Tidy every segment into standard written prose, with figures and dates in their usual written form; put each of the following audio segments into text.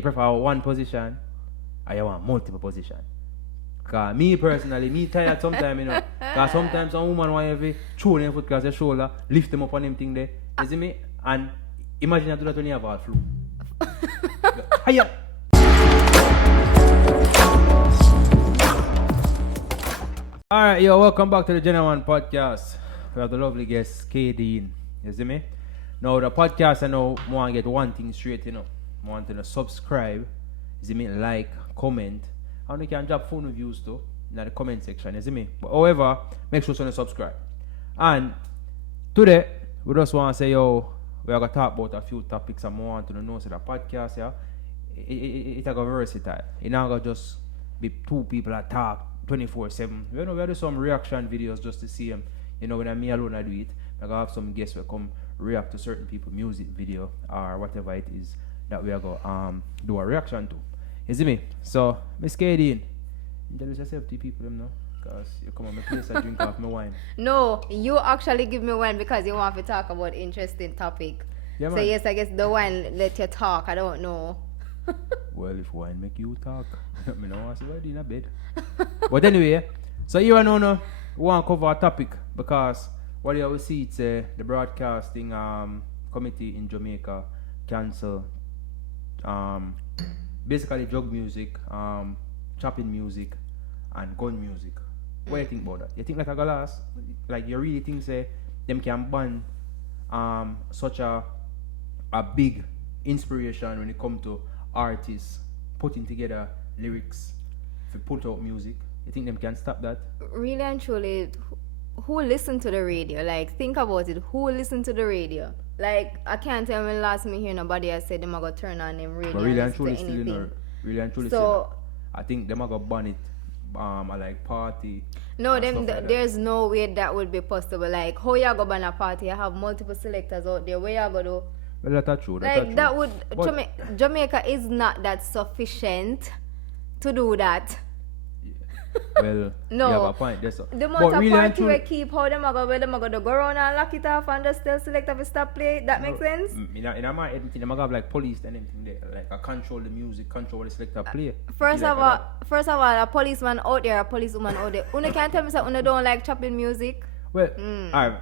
You prefer one position or you want multiple position? Because me personally, me tired sometimes, you know. Because sometimes some woman want to throw them foot across your shoulder, lift them up on them thing there. You see me? And imagine I do that when you have a flu. Hiya! Alright, yo, welcome back to the Gentleman Podcast. We have the lovely guest, K Dean. You see me? Now, the podcast, I know, I want to get one thing straight, you know. I want to subscribe, you see me, like, comment. And you can drop phone reviews too in the comment section, you see me? But however, make sure you subscribe. And today, we just want to say, yo, we are going to talk about a few topics and more want to know. So the podcast, yeah, it's a versatile. It's not going to just be two people that talk 24/7. You know, we do some reaction videos just to see them. You know, when I'm me alone, I do it. I have some guests who come react to certain people music video or whatever it is that we are going to do a reaction to. You see me? So, Miss Kadeen, introduce yourself to people, them now. Because you come on my place and drink off my wine. No, you actually give me wine because you want to talk about interesting topic. Yeah, so man. yes, I guess the wine let you talk. I don't know. Well, if wine make you talk, I know I say in a bed. But anyway, so you know, we want to cover a topic because what you always see, it's the broadcasting committee in Jamaica cancel basically drug music, chopping music, and gun music. What do you think about that? You think like a glass? Like you really think say them can ban such a big inspiration when it comes to artists putting together lyrics to put out music? You think them can stop that? Really and truly, who listen to the radio? Like, think about it. Who listen to the radio? Like, I can't tell when last me hear nobody I said them are going to turn on them radio. But really and listen truly to still in anything. really and truly So- still, I think them are going to ban it I like party. No, and them stuff like that. there's no way that would be possible. Like, how you go ban a party? You have multiple selectors out there. Where you go do? Well, that's true. That's Like, true. that would... But- Jamaica is not that sufficient to do that. Well, No. you have a point. That's The amount but of really and party truly, we keep, how them are going to go around and lock it off and just still select if stop play. That makes sense? in my head, them have like police and everything there. Like, I control the music, control the selector play. First Like of all, a policeman out there, a policewoman out there. Una can't tell me that una don't like chopping music. Well, alright,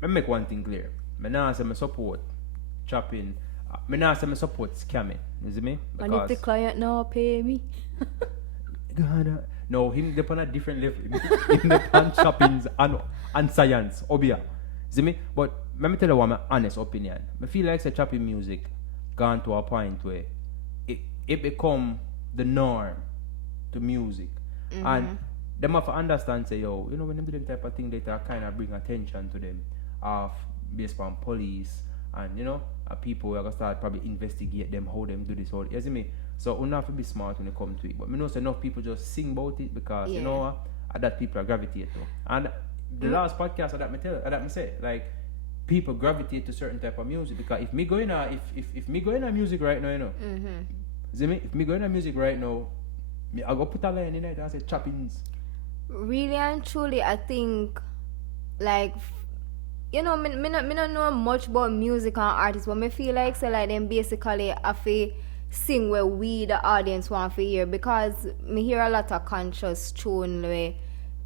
let me make one thing clear. I not say I support chopping. I not say I support scamming. You see me? And if the client now pay me. No, him dep on a different level. Him dep on choppings and science, obia. See me? But let me tell you what my honest opinion. I feel like say chopping music gone to a point where it become the norm to music. And them have to understand say, yo, you know, when them do them type of thing, they kind of bring attention to them of based on police and, you know, people who are going to start probably investigate them, how them do this, how you see me? So we have to be smart when it comes to it. But I know enough people just sing about it because, you know what, that people are gravitate to. And the last podcast that me say, like, people gravitate to certain type of music because if me go in if me go in a music right now, you know, see me? If me go in a music right now, I go put a line in it and say choppings. Really and truly, I think, like, you know, me not know much about music and artists, but me feel like say like them basically have to sing where we the audience want to hear because me hear a lot of conscious tune where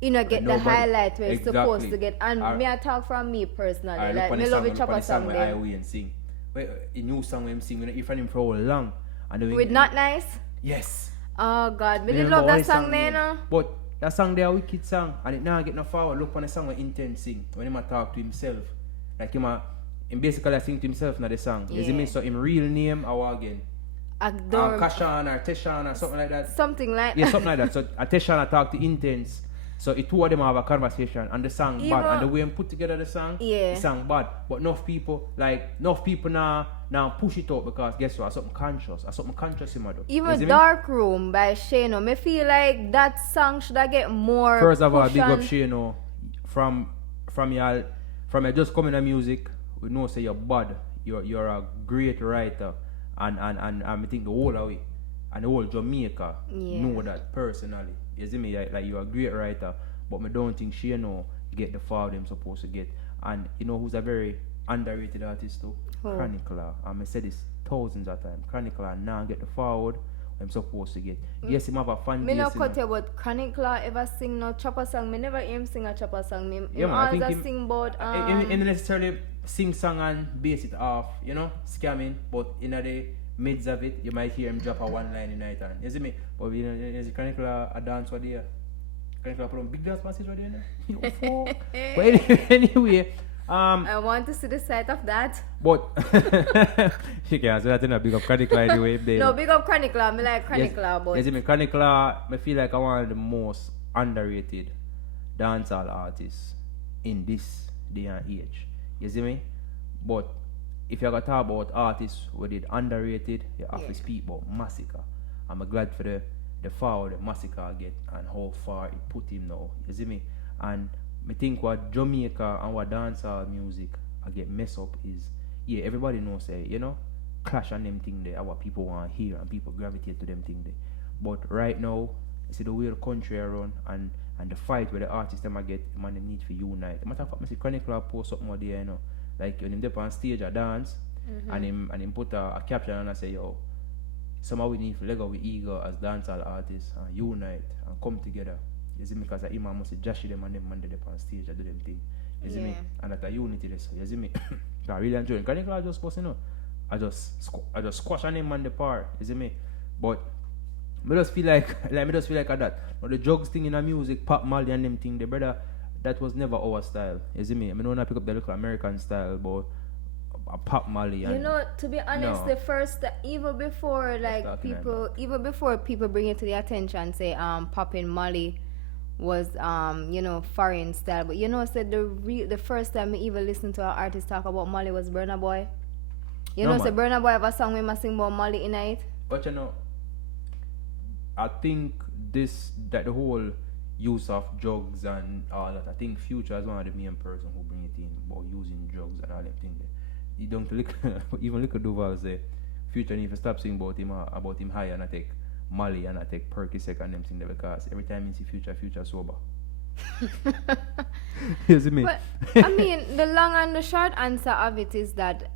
you know get the highlight where it's supposed to get, and me I talk from me personally, like me love it chopper song where them. I and sing. Well, a new song where I'm singing, if I'm for how long, and then With Not Nice. yes. Oh God, me did Remember love all that the song there, name. no? But that song there a wicked song and it now get no forward. Look on the song where Intent sing when him a talk to himself. Like him basically sing to himself now the song. You see me? So him real name or again. Kashan or Teshan or something like that. Something like Yeah, something like that. So Teshan talk to Intense. So the two of them have a conversation and the song Even, bad. And the way him put together the song bad. But enough people now push it out because guess what? Something conscious him do. Even Dark Room by Shano, me feel like that song should I get more. First of all, push big up on- Shano from your just coming to music. We know say you're bad. You're a great writer, and I think the whole of it and the whole Jamaica know that personally. You see me? Like you're a great writer, but I don't think Shano get the far them supposed to get. And you know who's a very underrated artist too? Who? Chronicler. I say this thousands of times. Chronicle are now get the forward I'm supposed to get. Yes, him have a fan Me base. no cut about Chronic Law ever sing no chopper song. Me never hear him sing a chopper song. Me Yeah, man, I think always him- sing about in necessarily sing song and base it off, you know, scamming, but in the midst of it, you might hear him drop a one line in night and you see me? But you know, there's a Chronicle a dance what there. Chronicle put on big dance passes right there. You know? But anyway, I want to see the side of that. but she can't say that in a big up Chronicle anyway. If they No, big up Chronic Law. Me like Chronic yes, Law, but yes, I mean, Chronicle, I feel like I'm one of the most underrated dancehall artists in this day and age. You see me? But if you're gonna talk about artists who did underrated, you have Yeah. to speak about Massacre. I'm glad for the forward the Massacre get and how far it put him now. You see me? And I think what Jamaica and what dancehall music I get messed up is, yeah, everybody knows say, you know, clash on them thing there, what people want to hear and people gravitate to them thing there. But right now, you see the way the country around and the fight where the artists them a get, man, them need to unite. Matter of fact, I see Chronicle post something more there, you know. Like when him up on stage a dance and him put a caption and I say, yo, somehow we need to leg out with ego as dancehall artists and unite and come together. You see me? Because I must say Josh them and them man up on stage and do them thing. You see me? Yeah. And that a unity this. You see me? I really enjoy it. Chronicle I just post, you know. I just squash on him on the part. You see me? But I just feel like at that. But the drugs thing in the music, Pop Marley and them thing, the brother, that was never our style. You see me? I mean, I pick up the little American style, but Pop Marley and you know, to be honest, No. the first even before like talking people bring it to the attention, say popping Molly was you know, foreign style. But you know, said the first time we even listened to an artist talk about Molly was Burna Boy. You No, know, say man. Burna Boy have a song we must sing about Molly in it. But you know, I think that the whole use of drugs and all that, I think Future is one of the main person who bring it in about using drugs and all them thing there. You don't look even look at Duval say Future need to stop saying about him high and I take Molly and I take Percocet and them thing there because every time you see Future sober. You see me? But I mean, the long and the short answer of it is that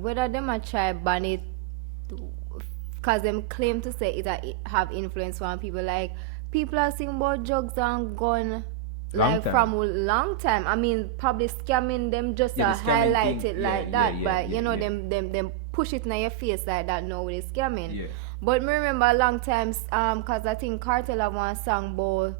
whether them a try ban it, cause them claim to say it have influence on people. Like people are saying about drugs and gun, Long like time. from a long time. I mean, probably scamming them just Yeah, to the scamming highlight thing. it Yeah, like yeah, that. yeah, but yeah, you know, yeah. them push it in your face like that. No, with the scamming. Yeah. But me remember a long time, cause I think Cartel have one song about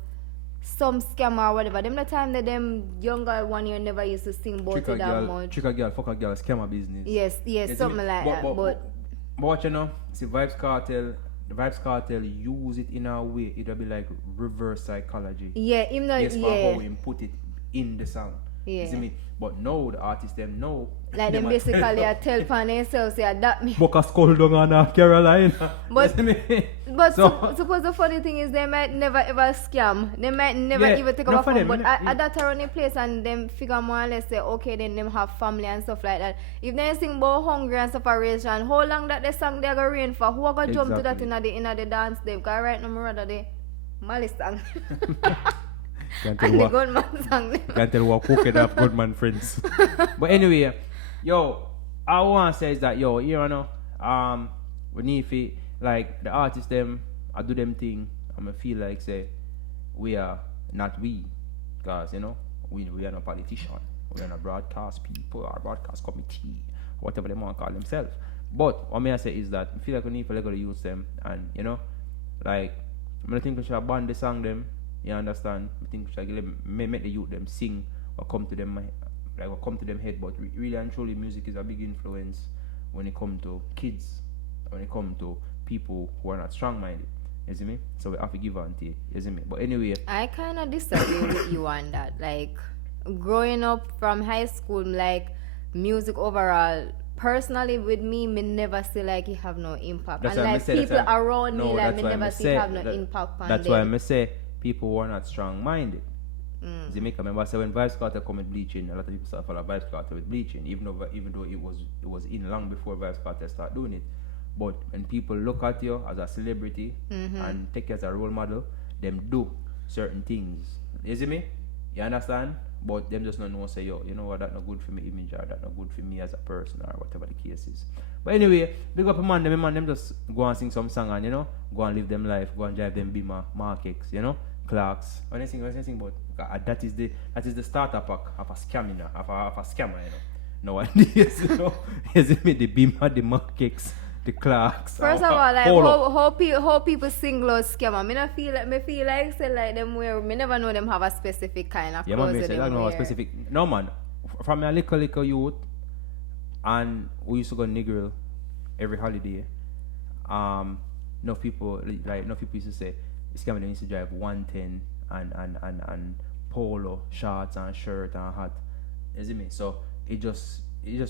some scammer or whatever. Them the time that them younger one year never used to sing about Trick a it that girl, much. trick a girl, fuck a girl, scammer business. Yes, You see something me? like that. But what you know, see Vibes Cartel, the Vibes Cartel use it in a way, it'll be like reverse psychology. yeah, him not Yes, for yeah. how him put it in the song. You see Yeah. me? But now the artists them know. Like them basically a tell upon themselves, say that me. Book a skull down on Carolina. But- you see me? But So- suppose the funny thing is they might never ever scam. They might never Yeah, even take no, up a for phone. them, But yeah. at that around the place and them figure more or less say, okay, then them have family and stuff like that. If they sing about hungry and separation, how long that the song they gonna rain for? Who gonna jump to that Exactly. in the dance them? Cause right now, my rather the Mali song. Can't tell And the what, gunman song. can't tell what cooking have good man friends. But anyway, yo, all I want to say is that, yo, you know, we need to, like, the artists them, I do them thing, I'm going to feel like, say, we are not we, because, you know, we are not politician, we are not broadcast people or broadcast committee, whatever they want to call themselves. But what I say is that I feel like we need to let go to use them, and, you know, like, I think we should ban the song them, you understand? I think we should give them, make the youth them sing or come to them, like, or come to them head, but really and truly music is a big influence when it comes to kids, when it comes to people who are not strong-minded. You see me? So we have to give and take. You see me? But anyway, I kind of disagree with you on that. Like, growing up from high school, like, music overall, personally with me never see like it have no impact. That's And why I like say- people that's why- around no, me, like, that's me why never I see say it have no that- impact on that's them. why I say people who are not strong-minded. You make remember say when Vibes Cartel come with bleaching, a lot of people start follow Vibes Cartel with bleaching, even though it was in long before Vibes Cartel start doing it. But when people look at you as a celebrity and take you as a role model, them do certain things. You see me? You understand? but them just not know say yo, you know what, that not good for me image or that not good for me as a person or whatever the case is. But anyway, big up a man them just go and sing some song and you know, go and live them life, go and drive them Beamer, Mark X, you know, Clarks. What you think about that is the starter pack of a scammer, of a scammer, you know. Nowadays, you know, is me the Beamer, the Mark X, the Clarks. First of all, like how people single out scammer. Me feel like say like them wear. Me never know them have a specific kind of yeah, clothes. Man, say, them no wear. specific. No man, from a little youth, and we used to go Negril every holiday. No people used to say scammer. They used to drive 110 and polo shorts and shirt and hat. You see me? So it just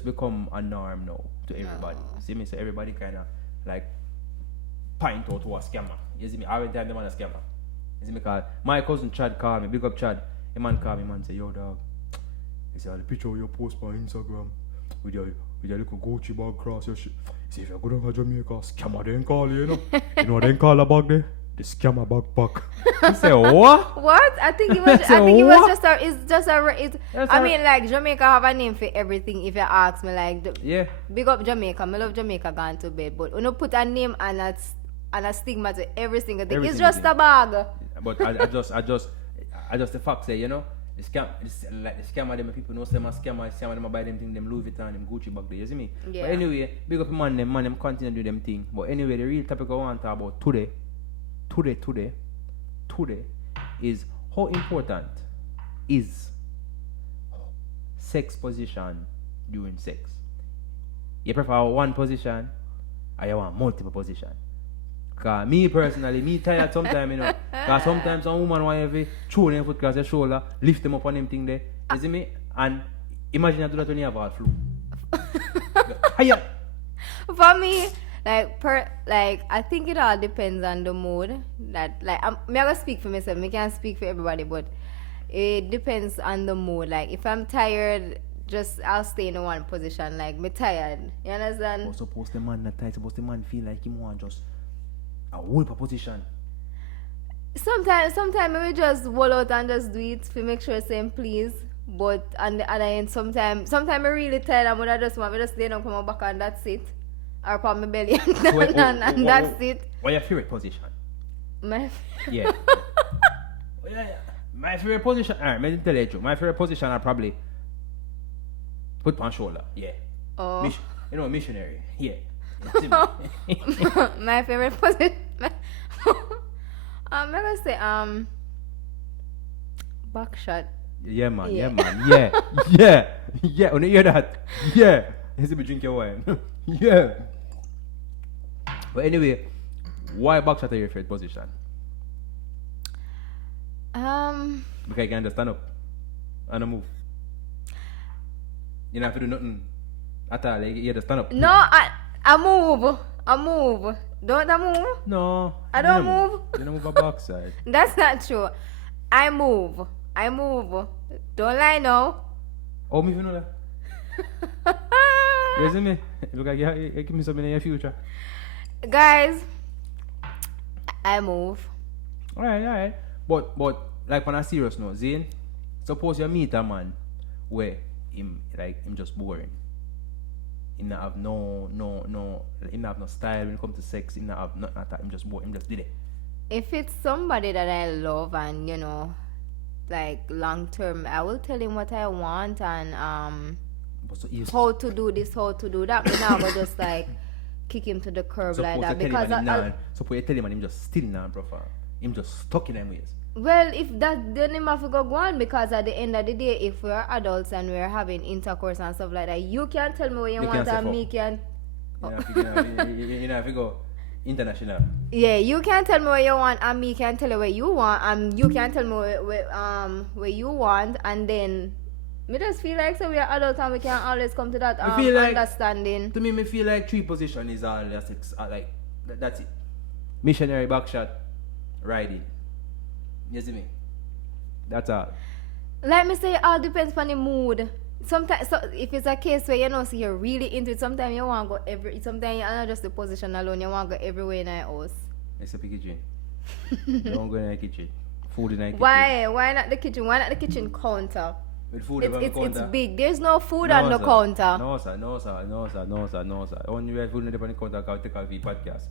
become a norm now to everybody. No. See me? So everybody kind of like point out to a scammer. You see me? Every time the man a scammer. You see me? Cause my cousin Chad called me. Big up Chad. The man called me. Man say, yo dog. He say, the picture you post on Instagram with your little Gucci bag across your shit. He say, if you're going to Jamaica, scammer then call you, you know. You know what they call a bag there? The scammer backpack. He say, what? What? I think it was. I think it was just a. It's just a. It's, I mean, like Jamaica have a name for everything. If you ask me, like, Yeah. big up Jamaica. I love Jamaica gone to bed, but when you put a name and a stigma to every single thing, Every it's single just thing. a bag. But I just the fact say, you know, the scam, like the scammer them people know say my scammer them buy them thing, them Louis Vuitton, them Gucci bag there, you see me? Yeah. But anyway, big up man them continue do them thing. But anyway, the real topic I want to talk about today is how important is sex position during sex. You prefer one position or you want multiple position? Cause me personally, me tired sometimes, you know. Cause sometimes some woman want to throw them foot across their shoulder, lift them up on them thing there. You see me? And imagine I do that when you have a flu. Hiya! For me, like I think it all depends on the mood. That like I'm gonna speak for myself. I can't speak for everybody, but it depends on the mood. Like if I'm tired, I'll stay in one position. Like me tired. You understand? Suppose the man not tired. Suppose the man feel like he want just a whole position. Sometimes we just roll out and just do it to make sure same please. But on the other end, sometimes I really tired and I just want to just lay down, come on back and that's it. Or put my belly and that's it. What's your favorite position? My Yeah. Yeah. My favorite position. Alright, let me tell you the truth. My favorite position I probably put on shoulder. Yeah. Oh. Missionary. Yeah. My favorite position. I'm gonna say back shot. Yeah, man. Yeah. Yeah, man. Yeah. When you hear that, yeah. You see me drink your wine. Yeah. But anyway, why back shot are your favorite position? Because you can just stand up and a move. You don't have to do nothing at all. You just stand up. No, I move. Don't I move? No. I don't move. You don't move a backside. That's not true. I move. Don't lie now. Oh, me, you know that. You see me? Look like you give me something in your future. Guys, I move. Alright. But like on a serious note, Zane, suppose you meet a man where him just boring. He not have no he not have no style when it comes to sex, he not have nothing like that, him just boring, him just did it. If it's somebody that I love and like long term, I will tell him what I want and But so he's how to do this, how to do that. But now I just like kick him to the curb like that because suppose you tell him and him just still not profile. Him just stuck in them ways. well, if that then him have to go on because at the end of the day, if we're adults and we're having intercourse and stuff like that, you can't tell me what you want can't and say me fuck. can. You know, if you go international. Yeah, you can't tell me what you want and me can tell you what you want and you can't tell me what you want and then me just feel like so we are adults and we can always come to that I feel like- understanding. To me feel like 3 position is all six. Like that's it. Missionary backshot, riding. You see me? That's all. Like me say, it all depends on the mood. Sometimes, so if it's a case where so you're really into it, sometimes you want to go sometimes you're not just the position alone, you want to go everywhere in the house. It's a kitchen. Don't go in the kitchen. Food in the kitchen. Why? Why not the kitchen? Why not the kitchen counter? With food It's on the it's counter. big. There's no food on the counter. No, sir. Only we have food on the counter because take off the podcast.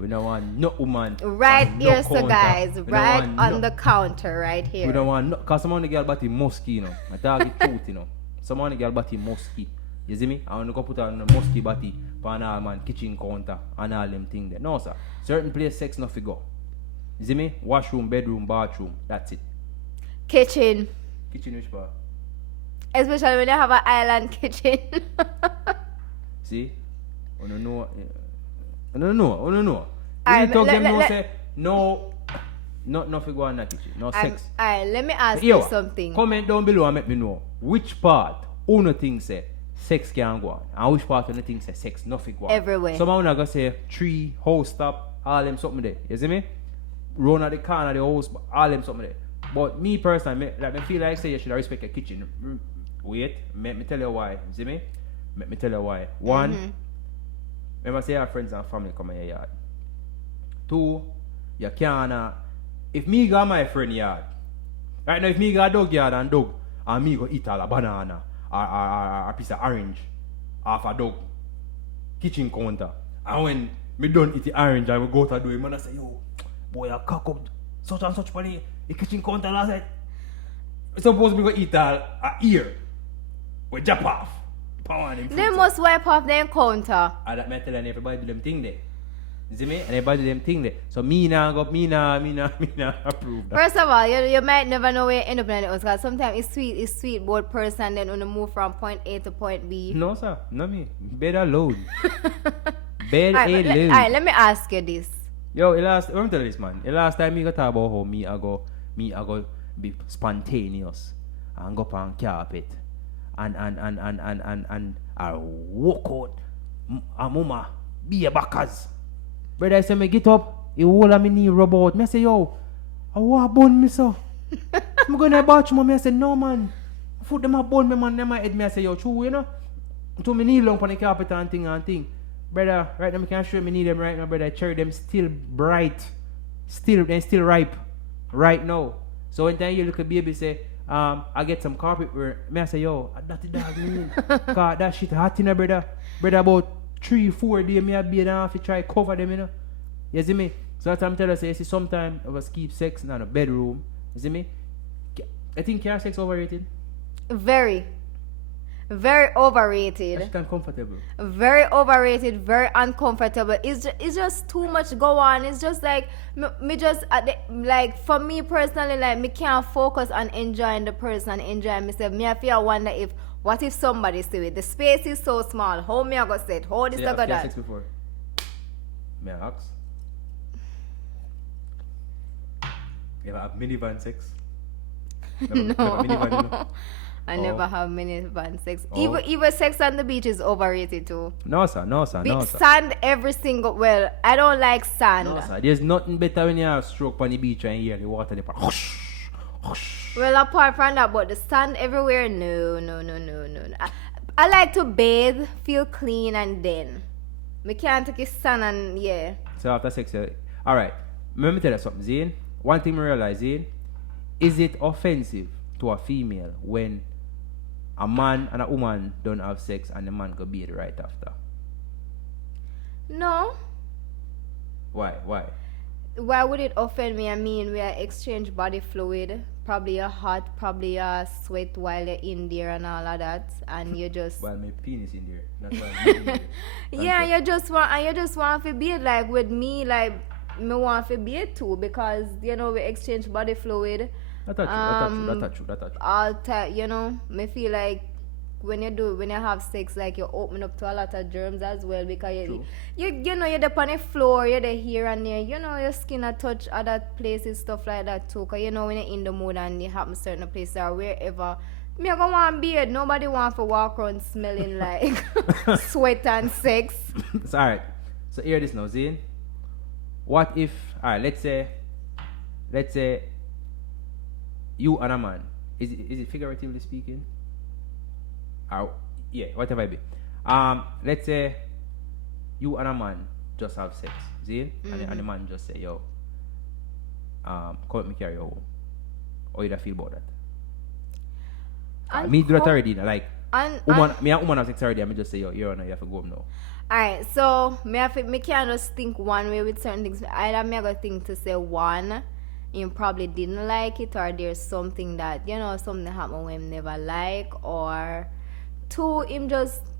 We don't want no woman. Right on here, no so counter. guys, We don't right want on no- the counter, right here. We don't want no, cause some of the girl body musky, you know. My dog is truth, you know. Some of the girl body musky. You see me? I want to go put on the musky body on all man kitchen counter and all them thing there. No, sir. Certain place sex no go. You see me? Washroom, bedroom, bathroom. That's it. Kitchen, Kitchen which part? especially when you have an island kitchen. See? I don't know. I don't know. Alright, You talk them no let- say no. No go on that kitchen. No sex. Alright, let me ask Yo, you something. Comment down below and let me know which part uno think say sex can go on and which part uno think say sex nothing go on. Everywhere. Some of gonna say tree, house top, all them something there. You see me? Run at the corner of the house, all them something there. But me personally, me feel like say you should respect your kitchen. Wait, let me tell you why. You see me? Let me tell you why. One, remember say your friends and family come in your yard. Two, you can't. If me got my friend yard, right now if me got dog yard and dog, and me go eat all a banana or a piece of orange off a dog kitchen counter, and when me done eat the orange I will go to do it, man I say, yo, boy I cock up such and such funny the kitchen counter last night. Suppose me go eat a ear with jump off. Power and They must wipe off their counter. and that me telling everybody do them thing there. You see me? And everybody do them thing there. So me nah approve that. First of all, you might never know where you end up in the house because sometimes it's sweet both person then when you move from point A to point B. No sir, not me. Bed alone. Bed Alright, alone. let me ask you this. Yo, let me tell you this man. The last time me got talk about how me I go be spontaneous and go up on carpet and I walk out and mama be a backers. Brother say me get up, he hold on me knee rub out. Me say yo, I want bun me so. I'm going to the bathroom. I say no man. Foot them a bun me man. Them a head me I say yo true you know. To me knee long on the carpet and thing. Brother, right now I can show me need them right now, brother. Cherry them still bright. Still ripe. Right now. So when time you look at baby say, I get some carpet wear, me I say, yo, that the dog me. Cause that shit hot in brother. Brother about 3-4 days me a be down to try cover them, you know. You see me? So that's what I'm telling you, say, you see sometimes I was keep sex in the bedroom. You see me? I think car sex overrated. Very overrated. That's uncomfortable. Very overrated, very uncomfortable. It's just too much go on. It's just like me just like for me personally, like me can't focus on enjoying the person, enjoying myself. Me I feel wonder if what if somebody see it? The space is so small. How me I go set? How this So you I have go car that? sex before? May I ask? You ever have minivan sex? No. Minivan, you know? I Oh. never have minivan sex. Oh. Even sex on the beach is overrated too. No sir. Sand every single I don't like sand. No sir. There's nothing better when you have stroke on the beach and you hear the water there. Hush, hush. Well, apart from that, but the sand everywhere, no. I like to bathe, feel clean, and then me can't take a sun and yeah. So after sex, alright. Let me tell you something, Zane. One thing I realize, Zane, is it offensive to a female when a man and a woman don't have sex and the man go bathe right after? No. Why? Why would it offend me? I mean, we are exchange body fluid. Probably you're hot, probably you're sweat while you're in there and all of that, and you just Well, my penis in there. Not while I'm in there. yeah, you just want to be like with me, like me want to be too because we exchange body fluid. That's true. All time, me feel like when you have sex, like you open up to a lot of germs as well because you're there on the floor, you're there here and there, your skin a touch other places, stuff like that too. Cause when you're in the mood and it happens certain places or wherever, me I go want beard. Nobody want to walk around smelling like sweat and sex. It's alright. So hear this now, Zane. What if, alright, let's say you and a man, is it figuratively speaking? Or, yeah, whatever it be. Let's say you and a man just have sex, Zane, and the man just say, yo, come let me carry you home. How you feel about that? And Me do that how- already. Like, And, woman, and me and woman have sex already. I just say, yo, you have to go home now. alright, so me can't just think one way with certain things. Either me I got think to say one, you probably didn't like it, or there's something that something happened when him never like, or two,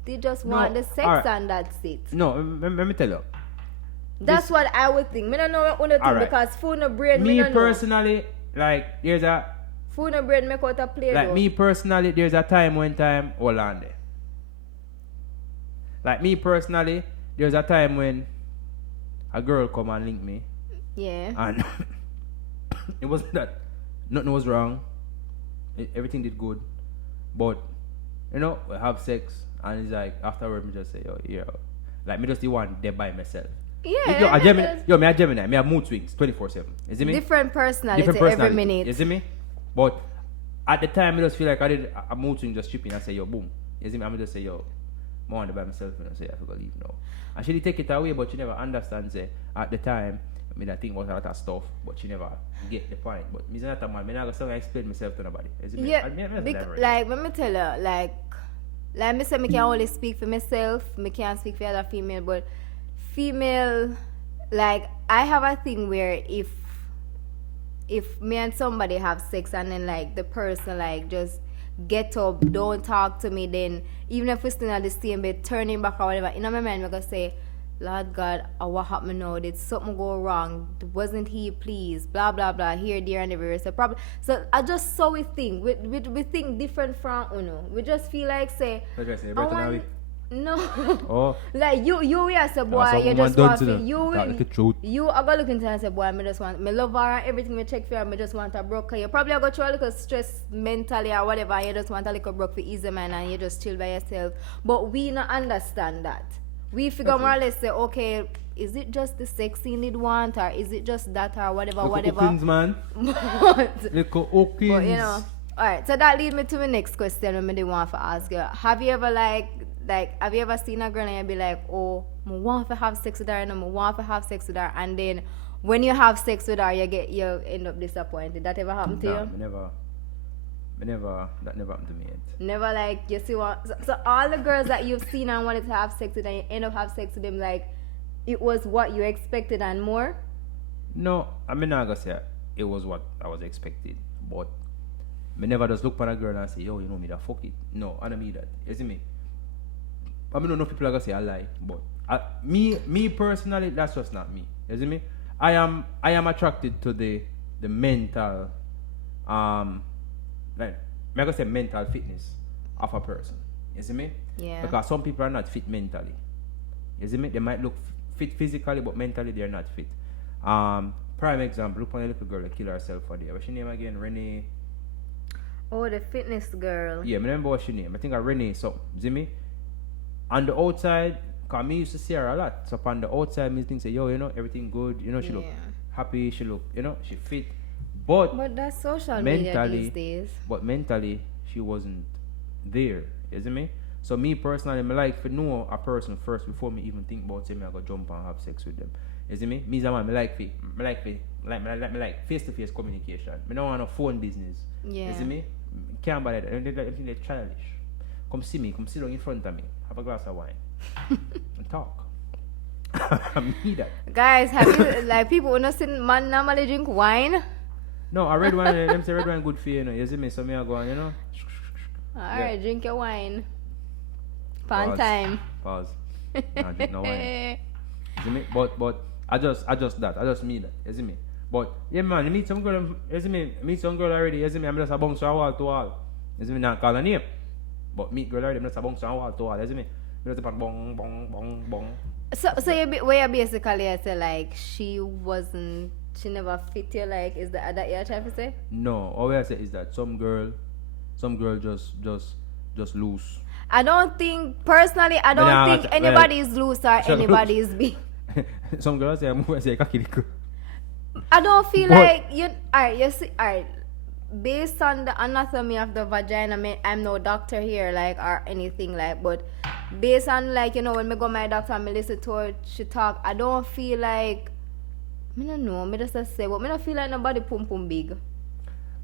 they just want the sex alright. and that's it. No, let me tell you. That's what I would think. Me don't know what other thing Alright. because food no brain. Me don't know. personally, like, there's a Food no brain make out a play. like though. me personally, there's a time hold on there. Like me personally, there's a time when a girl come and link me, Yeah. and it wasn't that nothing was wrong. Everything did good, but we have sex, and it's like afterward me just say, like me just the one there by myself. Yeah. Yo, a Gemini, me a Gemini, me have mood swings 24/7. You see me? Different personality, Different every personality. minute. You see me? But at the time, I just feel like I did a mood swing just tripping. I say, yo, boom. You see me? I'm just say, yo, I want to by myself and I say, I forgot to leave now. And she did take it away, but she never understands it. At the time, I mean, I think was a lot of stuff, but she never get the point. But me not a man, me not gonna explain myself to nobody. You see me? Yeah, Like, like let me tell you, like me say, me can only speak for myself. Me can't speak for other female, but female, like I have a thing where if me and somebody have sex and then like the person like just get up, don't talk to me, then even if we're still at the same bed, turning back or whatever, in my mind I'm gonna say, Lord God, what happened now? Did something go wrong? Wasn't he pleased? Blah blah blah. Here, there, and everywhere. So probably. So I just saw we think. We think different from Uno. We just feel like say. what you say? I Better want, now, no. Oh. Like you as a boy, so you woman just done want to to them. That like the truth. you I go look into her and say, boy, me just want me love her and everything me check for her, me just want a broke. You probably go through a little stress mentally or whatever, and you just want a little broke for easy man and you just chill by yourself. But we not understand that. We figure more or less say, okay, is it just the sex scene need want, or is it just that or whatever, whatever. Hookins, man. But Little hookins. alright, so that leads me to my next question when I want to ask you. Have you ever have you ever seen a girl and you be like, oh, I want to have sex with her and I want to have sex with her, and then when you have sex with her you end up disappointed? That ever happened to Nah, you? that never happened to me yet. Never, like you see what so all the girls that you've seen and wanted to have sex with and you end up have sex with them, like it was what you expected and more? No, I mean not gonna say it was what I was expected, but me never just look for a girl and say, yo, me that fuck it. No, I don't mean that. You see me? I mean, no people are gonna say I lie, but me personally, that's just not me. You see me? I am attracted to the mental, like I'm gonna say mental fitness of a person. You see me? Yeah. Because some people are not fit mentally. You see me? They might look fit physically, but mentally they're not fit. Prime example, look on a little girl that killed herself for there. What's she name again? Renee. Oh, the fitness girl. Yeah, I remember what she name. I think I Renee something. See me? On the outside, cause me used to see her a lot. So on the outside, me think say, yo, everything good. She look Yeah. happy. She look, she fit. But that's social media mentally, these days. but mentally, she wasn't there. You see me? So me personally, me like to know a person first before me even think about saying I go jump and have sex with them. You see me? Me as a man, me like face-to-face communication. Me don't want no phone business. Yeah. You see me? Can't buy that. Everything they're childish. Come see me. Come sit down in front of me. Have a glass of wine. And talk. I need that. Guys, have you like people who not seen man normally drink wine? No, a red wine. Them say red wine good for you. You see me? So me I go on. Alright, drink your wine. Fun Pause. time. Pause. Nah, drink no wine. You see me? But I just that. I just mean that. You see me? But yeah, man, you meet some girl. You see me? Meet some girl already. You see me? I'm just a bounce from wall to wall. You see me? Not call her name. But meet girl already. I'm just a bounce from wall to wall. You see me? I'm just a bong bong bong bong. So you basically I say like she never fit you, like is that you're trying to say? No, all I say is that some girl just loose. I don't think personally anybody is loose or anybody is big. Some girls say I say cocky little. I don't feel But- like you see based on the anatomy of the vagina, I'm no doctor here like or anything like, but based on like when me go my doctor and me listen to her she talk, I don't feel like me don't know, me just say, but me don't feel like nobody pum pum big.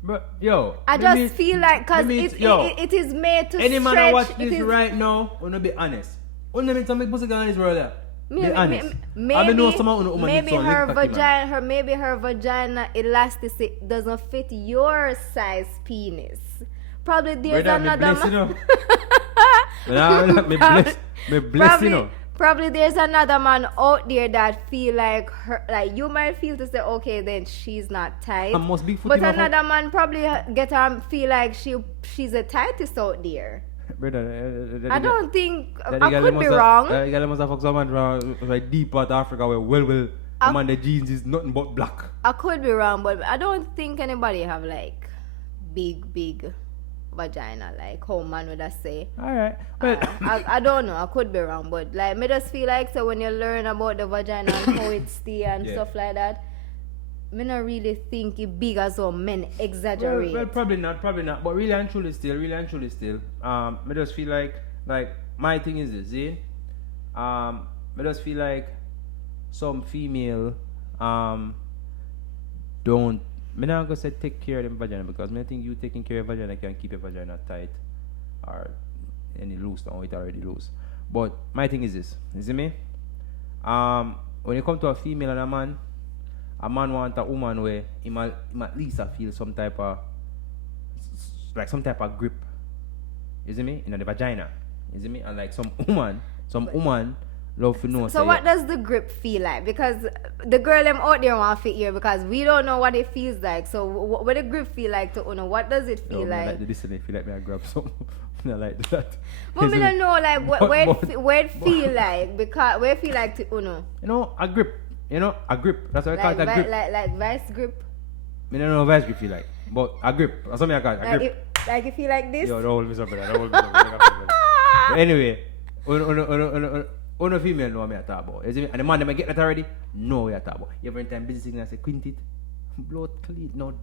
But yo, I just feel like because it is made to any stretch. man that watch it this is- right now, wanna be honest. Wanna mean some big pussy girl in this world there. Be honest. Maybe, I know some woman maybe need some her leg cocky, man. her vagina elasticity doesn't fit your size penis. Probably there's Brother, me another bless, you man. know. Me bless, you know. Probably there's another man out there that feel like her, like you might feel to say, okay, then she's not tight. And most big foot But in my another man probably get her feel like she's a tightest out there. Brother, I don't think I that could be wrong. That guy must have fucked someone from like deep part of Africa where the man the jeans is nothing but black. I could be wrong, but I don't think anybody have like big vagina like how man would I say. Alright. Well I don't know, I could be wrong, but like me just feel like so when you learn about the vagina and how it stay and Yeah. stuff like that, me not really think it big as how men exaggerate. well, probably not. But really and truly still, I just feel like my thing is this, see? I just feel like some female don't me not gonna say take care of them vagina because I think you taking care of vagina can keep your vagina tight or any loose now it already loose. But my thing is this, you see me? When it comes to a female and a man want a woman where he might at least feel some type of grip. You see me? In the vagina. You see me? And like some woman love to know. So what does the grip feel like? Because the girl them out there want to fit here because we don't know what it feels like. So what the grip feel like to Uno? What does it feel like? Like this and I feel like me I grab something. I like that. But we don't know like where it feel like because where it feel like to Uno. You know, a grip. That's what I call it, a grip. Like vice grip. I don't know what vice grip feel like. But a grip. That's something I call it, a grip. Like you feel like this? Yo, don't hold me up with that. But anyway, Uno female know what I talk about. You see me? And the man them get that already, know what I talk about. Every time busy signal say quint it, blood clean. No,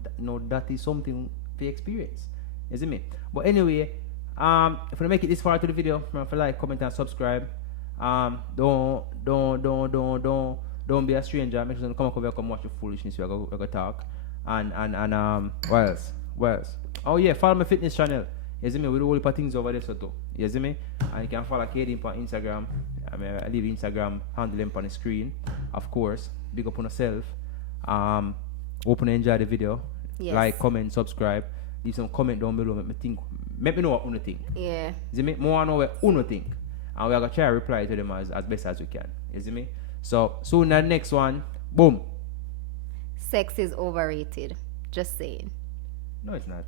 that is something for experience. You see me? But anyway, if you make it this far to the video, remember to like, comment and subscribe. Don't be a stranger. Make sure you come over here, come watch the foolishness we're gonna talk. And what else? Oh yeah, follow my fitness channel. You see me? We do all the things over there so too. You see me? And you can follow Kaden on Instagram. I leave Instagram handle them on the screen. Of course, big up on yourself. Hope you enjoy the video. Yes. Like, comment, subscribe. Leave some comment down below. Make me know what you think. Yeah. You see me? More know what you think. And we are going to try to reply to them as best as we can. You see me? So, soon the next one, boom. Sex is overrated. Just saying. No, it's not.